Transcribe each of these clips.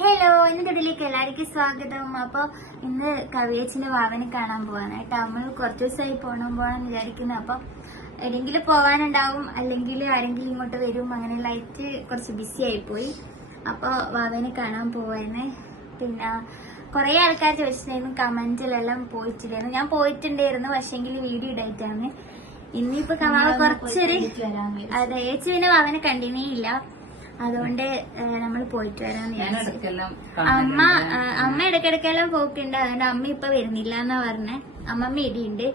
Hello ഇന്നത്തെ വീട്ടിലേക്ക് എല്ലാവർക്കും സ്വാഗതം. അപ്പോൾ ഇന്ന് കവിയച്ചിന്റെ വാവനെ കാണാൻ പോവാണ് കേട്ടോ. നമ്മൾ കുറച്ച് ദിവസമായി പോകണം പോകണം വിചാരിക്കുന്നു. അപ്പോൾ എവിടെയെങ്കിലും പോകാനുണ്ടാവും അല്ലെങ്കിൽ ആരെങ്കിലും ഇങ്ങോട്ട് വരും അങ്ങനെ ലൈറ്റ് കുറച്ച് ബിസി ആയിപ്പോയി. അപ്പോൾ വാവനെ കാണാൻ പോവായിരുന്നേ പിന്നെ കുറേ ആൾക്കാർ ചോദിച്ചിട്ടുണ്ടായിരുന്നു കമന്റിലെല്ലാം പോയിട്ടുണ്ടായിരുന്നു ഞാൻ പോയിട്ടുണ്ടായിരുന്നു പക്ഷേങ്കിൽ വീഡിയോ ഇടായിട്ടാണ്. ഇന്നിപ്പോ കവാവ് കുറച്ചൊരു അതെ ഏച്ചി പിന്നെ വാവനെ കണ്ടിന്യൂ ഇല്ല. അതുകൊണ്ട് നമ്മൾ പോയിട്ട് വരാം അമ്മ അമ്മ ഇടക്കിടക്കെല്ലാം പോക്കുണ്ട്. അതുകൊണ്ട് അമ്മ ഇപ്പൊ വരുന്നില്ല എന്നാ പറഞ്ഞേ. അമ്മമ്മ ഇടിയുണ്ട്.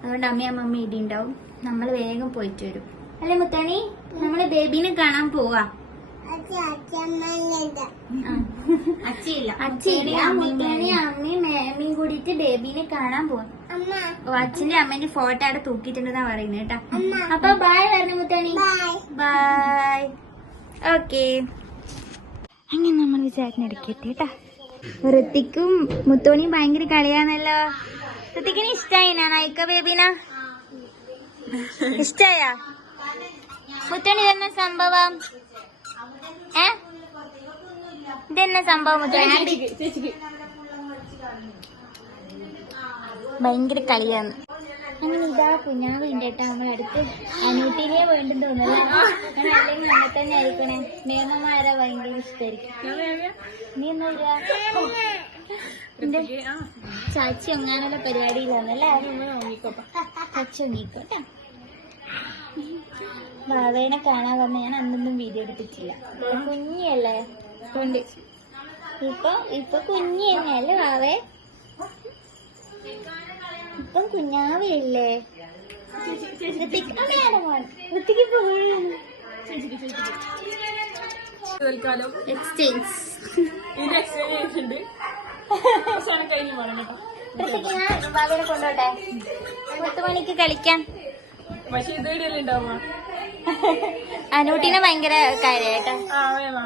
അതുകൊണ്ട് അമ്മ അമ്മമ്മ ഇടി ഉണ്ടാവും നമ്മൾ വേഗം പോയിട്ട് വരും. അല്ലെ മുത്തണി? നമ്മൾ ബേബിനെ കാണാൻ പോവാ. അച്ഛയില്ല. മുത്തണി അമ്മയും മേമയും കൂടിയിട്ട് ബേബീനെ കാണാൻ പോവാ. ഓ അച്ഛന്റെ അമ്മേന്റെ ഫോട്ടോ അവിടെ തൂക്കിയിട്ടുണ്ടെന്നാ പറയുന്നത് കേട്ടാ. അപ്പൊ ബായ് പറഞ്ഞു മുത്തണി. ബായ് ഓക്കെ അങ്ങനെ നമ്മൾ വിചാരിച്ചിടയ്ക്ക് എത്തി കേട്ടാ. ഋത്തിക്കും മുത്തോണിയും ഭയങ്കര കളിയാണല്ലോ. ഋത്തിക്കിന് ഇഷ്ടായി നായിക്ക ബേബിന? ഇഷ്ടായ? മുത്തോണി ഇതെന്ന സംഭവം? ഏ? ഇതെന്ന സംഭവം മുത്തോണി? ഭയങ്കര കളിയാണ്. അങ്ങനെ ഇതാ കുഞ്ഞാവുണ്ട് കേട്ടോ. നമ്മളടുത്ത് അനൂട്ടിനെ വേണ്ടെന്ന് തോന്നുന്നു. കാരണം അല്ലെങ്കിൽ നമ്മൾ തന്നെ ആയിരിക്കണേ. മേമമാരെ ഭയങ്കര ഇഷ്ടമായിരിക്കും നീ എന്നാ പറയാ? എന്റെ ചാച്ചി ഒങ്ങാനുള്ള പരിപാടിയിലാണല്ലേ ചാച്ചി ഒങ്ങിക്കോട്ടെ ബാവേനെ കാണാൻ വന്ന ഞാൻ അന്നൊന്നും വീഡിയോ എടുത്തിട്ടില്ല കുഞ്ഞിയല്ലേ? കൊണ്ട് ഇപ്പൊ ഇപ്പൊ കുഞ്ഞി തന്നെയല്ലേ ബാവേ ഇപ്പം കുഞ്ഞാവയല്ലേ? തൽക്കാലം എക്സ്ചേഞ്ച് ഇത് എക്സ്പീരിയൻസ് ഉണ്ട്. അവസാനം കഴിഞ്ഞ് പോകണം കേട്ടോ. ഋത്തിക്ക് ഞാൻ ബാബുവിനെ കൊണ്ടോട്ടെ? പത്ത് മണിക്ക് കളിക്കാൻ പക്ഷെ ഇത് അനൂട്ടിനെ ഭയങ്കര കാര്യായിട്ടാ ബേബിക്കൊരു വേണോ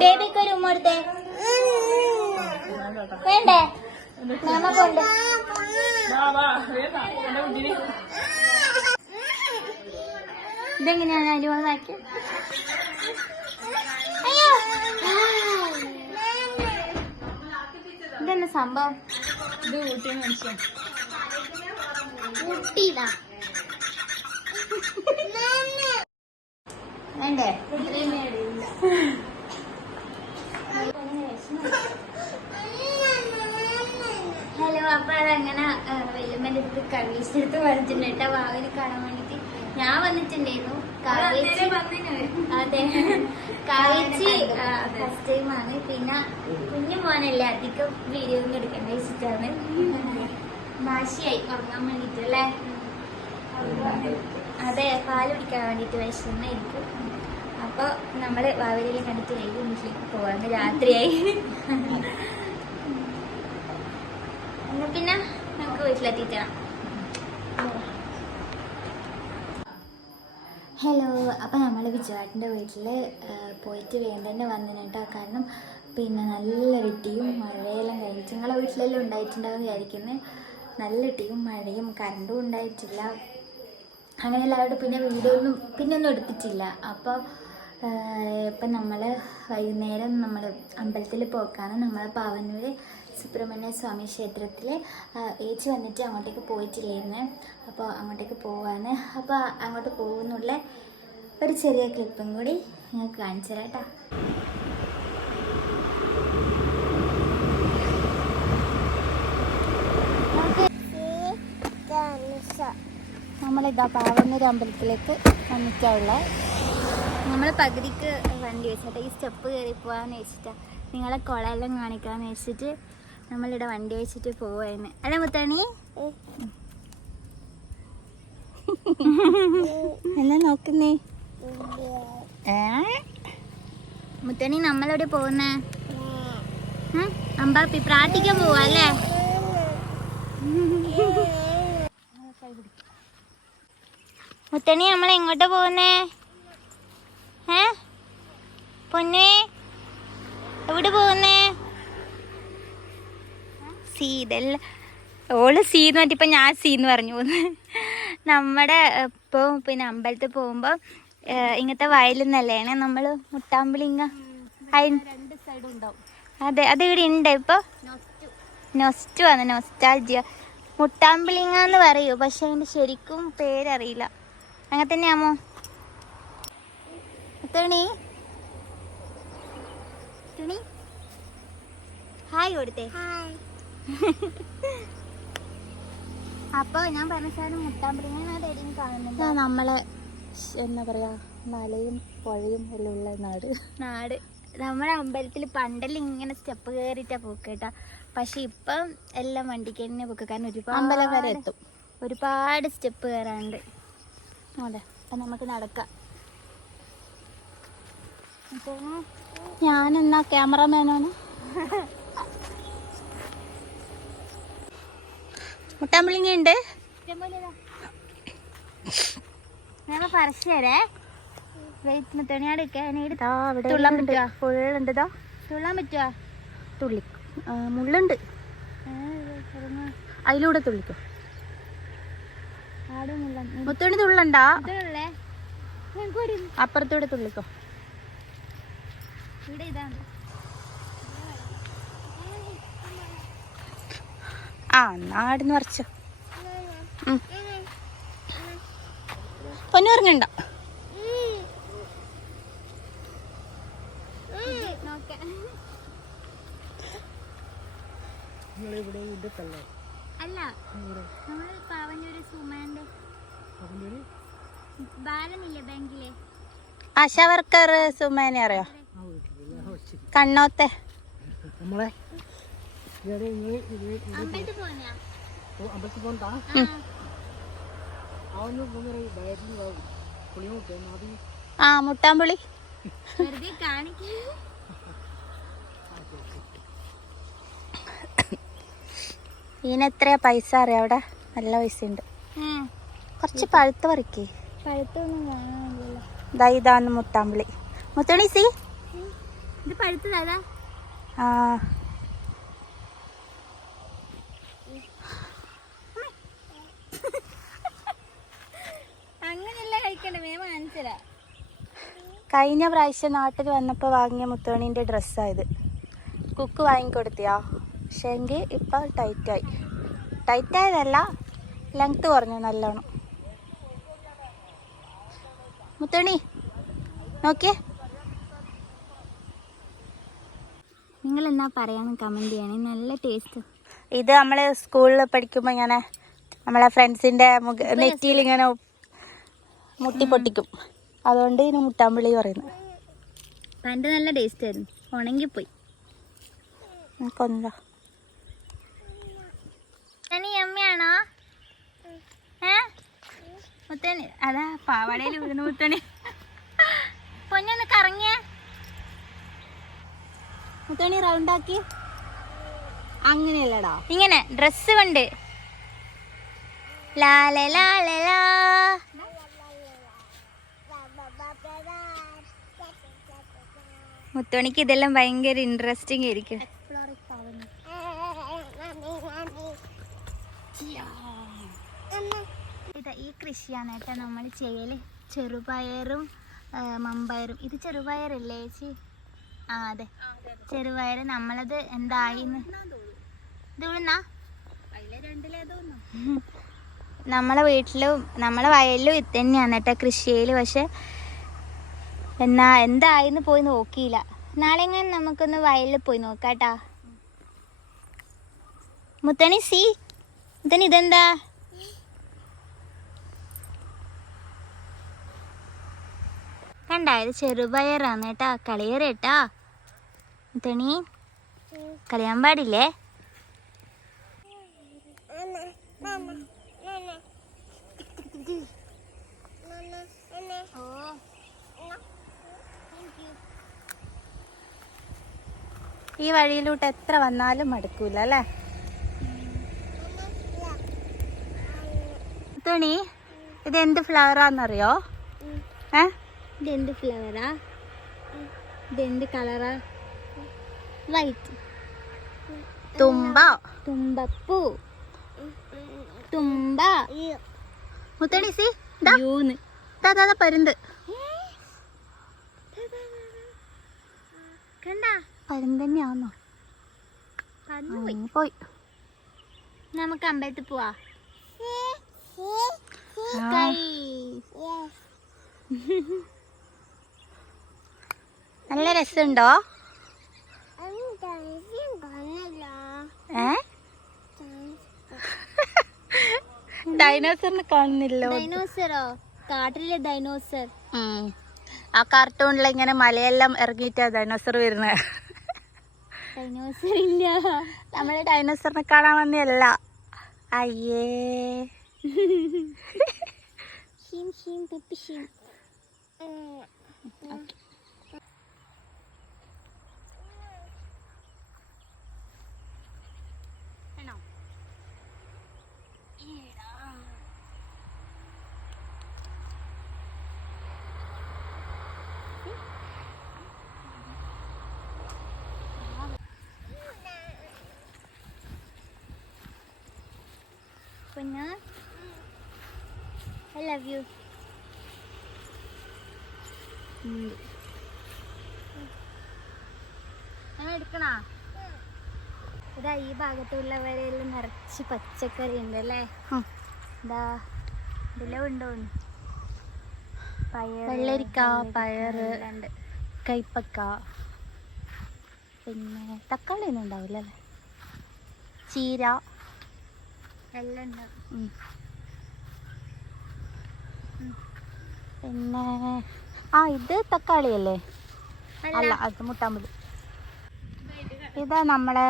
ബേബിക്ക് ഒരു ഉമ്മ വേണ്ടേ? ഇതെങ്ങനെയാണ് അയ്യോ. ഇതെന്നെ സംഭവം? ഇത് ഊട്ടി മനുഷ്യ ഊട്ടിയിലാ വേണ്ടേ? ഹലോ അപ്പൊ അതങ്ങനെ വെല്ലുമ്മന്റെ അടുത്ത് കവീസ് എടുത്ത് വന്നിട്ടുണ്ട് കേട്ടോ. വാവിനെ കാണാൻ വേണ്ടിട്ട് ഞാൻ വന്നിട്ടുണ്ടായിരുന്നു. അതെ. കാവേച്ചി ഫസ്റ്റ് ടൈം ആണ്. പിന്നെ കുഞ്ഞു മോനല്ലേ അധികം വീഡിയോ ഒന്നും എടുക്കേണ്ട വെച്ചിട്ടാണ് വാശിയായി ഉറങ്ങാൻ വേണ്ടിട്ട് അല്ലേ? അതെ പാൽ കുടിക്കാൻ വേണ്ടിട്ട് വിശന്നായിരിക്കും അപ്പൊ നമ്മൾ വാവലിനെ കണ്ടിട്ട് വേഗം വീട്ടിലേക്ക് പോവാന്ന് രാത്രിയായി എന്നാ പിന്നെ നമുക്ക് ഹലോ അപ്പോൾ നമ്മൾ വിജുവാട്ടിന്റെ വീട്ടിൽ പോയിട്ട് വേഗം തന്നെ വന്നിന് കേട്ടോ കാരണം പിന്നെ നല്ല ഇടിയും മഴയെല്ലാം കഴിഞ്ഞിട്ട് നിങ്ങളെ വീട്ടിലെല്ലാം ഉണ്ടായിട്ടുണ്ടാവും വിചാരിക്കുന്നത് നല്ല ഇടിയും മഴയും കറണ്ടും ഉണ്ടായിട്ടില്ല. അങ്ങനെ എല്ലാവരോടും പിന്നെ വീഡിയോ ഒന്നും പിന്നെ ഒന്നും എടുത്തിട്ടില്ല. അപ്പോൾ ഇപ്പം നമ്മൾ വൈകുന്നേരം നമ്മൾ അമ്പലത്തിൽ പോക്കാണ്. നമ്മളെ പാവന്നൂർ സുബ്രഹ്മണ്യ സ്വാമി ക്ഷേത്രത്തിൽ ഏച്ചി വന്നിട്ട് അങ്ങോട്ടേക്ക് പോയിട്ടില്ലായിരുന്നു. അപ്പോൾ അങ്ങോട്ടേക്ക് പോവാണ്. അപ്പോൾ അങ്ങോട്ട് പോകുന്നുള്ള ഒരു ചെറിയ ക്ലിപ്പും കൂടി നിങ്ങൾക്ക് കാണിച്ചു തരാം നമ്മളിതാ പാവന്നൂർ അമ്പലത്തിലേക്ക് വന്നിട്ടുള്ള നമ്മൾ പകുതിക്ക് വണ്ടി വെച്ചിട്ട് ഈ സ്റ്റെപ്പ് കയറി പോകാമെന്ന് വെച്ചിട്ടാണ് നിങ്ങളെ കുളമെല്ലാം കാണിക്കാമെന്ന് വെച്ചിട്ട് നമ്മളിവിടെ വണ്ടി വെച്ചിട്ട് പോവായിരുന്നു അല്ല മുത്താണി? എന്നാ നോക്കുന്നേ? മുത്തണി നമ്മളെവിടെ പോകുന്നേ? അമ്പാപ്പി പ്രാർത്ഥിക്കാൻ പോവാ അല്ലേ? മുത്തണി നമ്മൾ എങ്ങോട്ടാ പോകുന്നേ ഏ? പൊന്നേ? എവിടെ പോകുന്നേ സീ ഇതല്ല ഓൾ സീ എന്ന് പറഞ്ഞിപ്പോ ഞാൻ സീ എന്ന് പറഞ്ഞു. പോകുന്നു നമ്മുടെ ഇപ്പോൾ പിന്നെ അമ്പലത്തിൽ പോകുമ്പോൾ ഇങ്ങനത്തെ വയലിൽ നമ്മൾ നമ്മൾ മുട്ടാമ്പിളിങ്ങ രണ്ട് സൈഡും ഉണ്ടാവും. അതെ അത് ഇവിടെ ഉണ്ട് ഇപ്പൊ. നൊസ്റ്റു. ആണ് നൊസ്റ്റാൾജിയ. മുട്ടാമ്പിളിങ്ങ എന്ന് പറയൂ പക്ഷെ അതിന്റെ ശരിക്കും പേരറിയില്ല. അങ്ങനെ തന്നെയാമോ തുണി. തുണി. ഹായ് കൊടുത്തേ. അപ്പൊ ഞാൻ പറഞ്ഞ സാധനം മുട്ടാമ്പിളിങ്ങ എവിടെയും കാണുന്നുണ്ട്. നമ്മളെ എന്താ പറയാ മലയും പുഴയും എല്ലാം ഉള്ള നാട്. നാട്. നമ്മുടെ അമ്പലത്തിൽ പണ്ടെല്ലാം ഇങ്ങനെ സ്റ്റെപ്പ് കയറിയിട്ടാ പോക്കേട്ടാ പക്ഷെ ഇപ്പം എല്ലാം വണ്ടിക്ക് തന്നെ പോക്ക്. കാരണം ഒരുപാട് അമ്പലം വരെ എത്തും. ഒരുപാട് സ്റ്റെപ്പ് കയറാണ്ട് അതെ അപ്പം നമുക്ക് നടക്കാം. അപ്പോൾ ഞാനെന്നാ ക്യാമറമാനാണ് മുട്ടാമ്പളിങ്ങ ഉണ്ട് ഞങ്ങൾ പറിച്ചു തരേ. വെയിറ്റ് അവിടെ തുള്ളാൻ പറ്റുക ഫുള്ളുണ്ടോ തുള്ളാൻ പറ്റുക തുള്ളി. മുള്ളുണ്ട്. അതിലൂടെ തുള്ളിക്കോ. മുത്തോണി തുള്ളണ്ടാ? അപ്പുറത്തൂടെ തുള്ളിക്കോ. ഇവിടെ ഇതാണ്. ആ നാടിന്ന് പറിച്ചോ. പൊന്നു പറഞ്ഞണ്ട. അല്ല നമ്മൾ പാവന്നൂര് സുമാന്റെ ബാലനില്ലേ ബാങ്കിലെ? ആശാ വർക്കർ സുമേനെ അറിയോ? കണ്ണോത്തെ. അമ്പലത്തിൽ പോന്നാ ആ. മുട്ടാമ്പുളി. എത്ര പൈസ അറിയാം. അവിടെ നല്ല പൈസ ഉണ്ട് കുറച്ച് പഴുത്ത് പറിക്കേ. ദാ ഇതാന്ന് മുട്ടാമ്പുളി. മുത്തണി സി ഇത് പഴുത്തതാ ആ. കഴിഞ്ഞ പ്രാവശ്യം നാട്ടിൽ വന്നപ്പോൾ വാങ്ങിയ മുത്തോണീന്റെ ഡ്രസ്സായത് കുക്ക് വാങ്ങിക്കൊടുത്തിയാ. പക്ഷേ എങ്കിൽ ഇപ്പം ടൈറ്റായി. ടൈറ്റായതല്ല ലെങ്ത്ത് കുറഞ്ഞു നല്ലോണം. മുത്തോണി നോക്കിയേ. നിങ്ങൾ എന്നാ പറയാന്ന് കമന്റ് ചെയ്യണേ? നല്ല ടേസ്റ്റ് ഇത് നമ്മൾ സ്കൂളിൽ പഠിക്കുമ്പോൾ ഇങ്ങനെ നമ്മളെ ഫ്രണ്ട്സിന്റെ മുഖ നെറ്റിയിൽ ഇങ്ങനെ മുട്ടി പൊട്ടിക്കും അതുകൊണ്ട് ഇതിന് മുട്ടാമ്പിളി പറയുന്നത് പണ്ട് നല്ല ടേസ്റ്റ് ആയിരുന്നു. ഉണങ്ങിപ്പോയി കൊന്നോ അമ്മയാണോ ഏ? മുത്തണി അതാ പാവാടയിൽ വീഴുന്നു മുത്തണി പൊന്നൊന്ന് കറങ്ങിയ. മുത്തണി റൗണ്ടാക്കി അങ്ങനെയല്ലടാ. ഇങ്ങനെ ഡ്രസ്സ് കൊണ്ട്. ലാല ലാല ലാ. മുത്തോണിക്ക് ഇതെല്ലാം ഭയങ്കര ഇൻട്രസ്റ്റിംഗ് ആയിരിക്കും. ഈ കൃഷിയാണ് കേട്ടോ നമ്മൾ ചെയ്യൽ. ചെറുപയറും മമ്പയറും. ഇത് ചെറുപയറല്ലേ ചേച്ചി? ആ അതെ. ചെറുപയർ നമ്മളത് എന്തായിന്ന്? ഇത് നമ്മളെ വീട്ടിലും നമ്മളെ വയലിലും ഇത് തന്നെയാണ് കേട്ടോ കൃഷിയിൽ പക്ഷെ എന്നാ എന്തായിന്ന് പോയി നോക്കിയില്ല. നാളെ എങ്ങനെ നമുക്കൊന്ന് വയലിൽ പോയി നോക്കാട്ടാ. മുത്തണി സി. മുത്തണി ഇതെന്താ? കണ്ടായത് ഇത് ചെറുപയറാണ് കേട്ടാ. കളിയേറേട്ടാ മുത്തണി കളിയാൻ പാടില്ലേ? ഈ വഴിയിലൂട്ട് എത്ര വന്നാലും മടുക്കൂല അല്ലേ? തുണി ഇത് എന്ത് ഫ്ലവറാന്നറിയോ ഏ? എന്ത് ഫ്ലവറാ ഇതെന്ത് കളറാ വൈറ്റ് തുമ്പ. തുമ്പപ്പൂ. തുമ്പ. മുത്തണി സി യൂന്ന്. പരുന്ത്. കണ്ട? പരുന്ത് തന്നെയാണോ പറന്നുപോയി ഉം, പോയി. നമുക്ക് അമ്പലത്തിൽ പോവാ. നല്ല രസമുണ്ടോ? ഏ? ഡൈനോസറിനെ കാണുന്നില്ലോ. ഡൈനോസറോ? കാട്ടിലെ ഡൈനോസർ. ആ കാർട്ടൂണിൽ ഇങ്ങനെ മലയെല്ലാം ഇറങ്ങിയിട്ടാ ഡൈനോസർ വരുന്നത് ഡൈനോസർ ഇല്ല നമ്മൾ ഡൈനോസറിനെ കാണാൻ വന്നല്ല അയ്യേ. ഷീം ഷീം പെപ്പി ഷീം കുഞ്ഞ? ഐ ലവ് യു ഞാൻ എടുക്കണോ? ഇതാ ഈ ഭാഗത്തുള്ളവരെല്ലാം നിറച്ച് പച്ചക്കറി ഉണ്ട് അല്ലേ. ഇതാ ഇതിലും ഉണ്ടോ? പയർ വെള്ളരിക്ക, പയറ്. കൈപ്പക്ക. പിന്നെ തക്കാളി ഒന്നും ഉണ്ടാവില്ല അല്ലേ? ചീര. പിന്നെ ആ ഇത് തക്കാളി അല്ലേ. അല്ല അത് മുട്ടാമ്പത് ഇതാ നമ്മളെ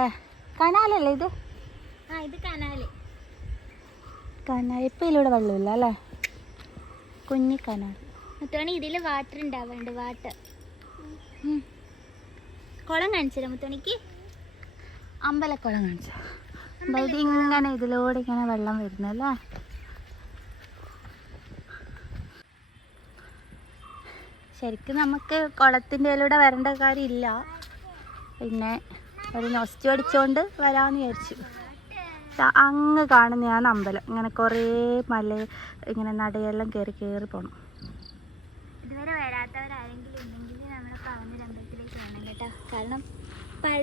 കനാലല്ലേ ഇത്? കനാൽ ഇപ്പം ഇതിലൂടെ വെള്ളമില്ല അല്ലേ? കുഞ്ഞി കനാൽ. മുത്തോണി ഇതിൽ വാട്ടർ ഉണ്ടാവുന്നുണ്ട് വാട്ടർ കുളം കാണിച്ചില്ല മുത്തോണിക്ക് അമ്പലക്കുളം കാണിച്ച അതായത് ഇങ്ങനെ ഇതിലൂടെ ഇങ്ങനെ വെള്ളം വരുന്നല്ലേ ശരിക്കും നമുക്ക് കുളത്തിന്റെ ഇതിലൂടെ വരേണ്ട കാര്യമില്ല. പിന്നെ ഒരു നൊസ്റ്റ് അടിച്ചുകൊണ്ട് വരാമെന്ന് വിചാരിച്ചു. അങ്ങ് കാണുന്നതാണ് അമ്പലം ഇങ്ങനെ കുറേ മല ഇങ്ങനെ നടയെല്ലാം കയറി കയറി പോകണം ഇതുവരെ വരാത്തവരാരെങ്കിലും ഉണ്ടെങ്കിൽ നമ്മളെ പവനൂർ അമ്പലത്തിലേക്ക് വേണം കേട്ടോ കാരണം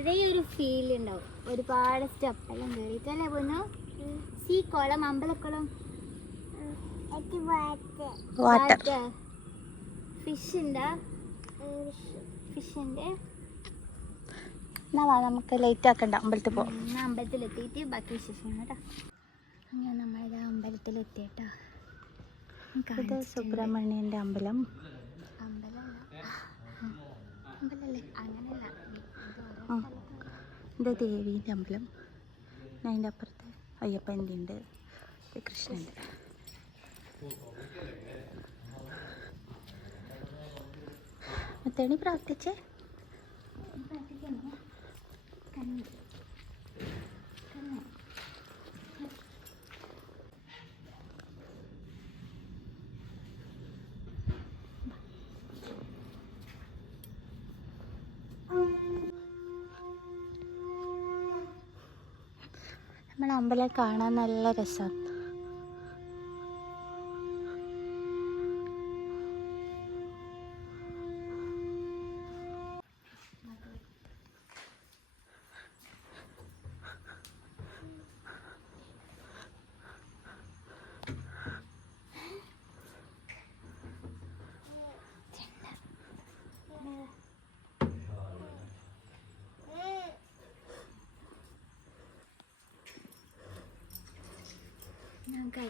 പഴയ ഒരു ഫീൽ ഉണ്ടാവും ഒരുപാട് സ്റ്റെപ്പ് എല്ലാം കയറിയിട്ടല്ലേ പൊന്നു? സീ കുളം അമ്പലക്കുളം. ഫിഷ് ഉണ്ടാ ഫിഷിന്റെ എന്നാ നമുക്ക് ലേറ്റ് ആക്കണ്ട. അമ്പലത്തിൽ പോവാം. അമ്പലത്തിലെത്തിയിട്ട് ബാക്കി വിശേഷം കേട്ടോ. അങ്ങനെ നമ്മളിത് അമ്പലത്തിൽ കേട്ടോ ഇത് സുബ്രഹ്മണ്യന്റെ അമ്പലം. അമ്പലമല്ല. അമ്പലല്ലേ? അങ്ങനെയല്ല ഇത് ദേവീന്റെ അമ്പലം. അതിന്റെ അപ്പുറത്ത് അയ്യപ്പന്റെ ഉണ്ട് കൃഷ്ണന്റെ. മുത്തേണി പ്രാർത്ഥിച്ചേ? നമ്മളെ അമ്പലം കാണാൻ നല്ല രസമാണ്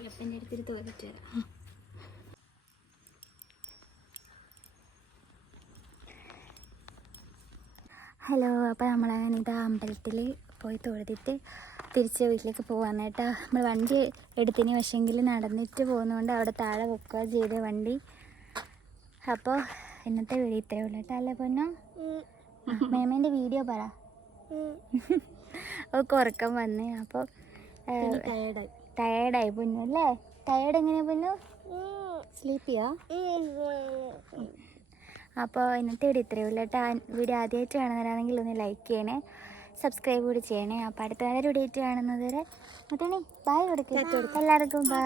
അയ്യപ്പന്റെ അടുത്തിട്ട് തോന്നിട്ട് വരാം ഹലോ അപ്പോൾ നമ്മളങ്ങനെ ഇതാ അമ്പലത്തിൽ പോയി തൊഴുതിട്ട് തിരിച്ച് വീട്ടിലേക്ക് പോകാൻ കേട്ടോ. നമ്മൾ വണ്ടി എടുത്തിന് പക്ഷെങ്കിൽ നടന്നിട്ട് പോകുന്നതുകൊണ്ട് അവിടെ താഴെ വെക്കുക ചെയ്ത് വണ്ടി. അപ്പോൾ ഇന്നത്തെ വീഡിയോ ഇത്രയേ ഉള്ളൂ കേട്ടോ അല്ലേ പൊന്നോ? മേമേന്റെ വീഡിയോ പറ. ഒക്കെ ഉറക്കം വന്നേ. അപ്പോൾ ടയേർഡായി ടയേർഡായി പൊന്നു അല്ലേ? ടയേർഡ് എങ്ങനെയാ പൊന്നു സ്ലീപ്പിയാ അപ്പോൾ ഇന്നത്തെ വീഡിയോ ഇത്രയേ ഉള്ളൂ കേട്ടോ. വീഡിയോ ആദ്യമായിട്ട് കാണുന്നവരാണെങ്കിൽ ഒന്ന് ലൈക്ക് ചെയ്യണേ. സബ്സ്ക്രൈബ് കൂടി ചെയ്യണേ. അപ്പോൾ അടുത്ത നല്ലൊരു വീഡിയോ ആയിട്ട് കാണുന്നത് വരെ. മുത്തണി ബായ് കൊടുക്കുക എല്ലാവർക്കും ബൈ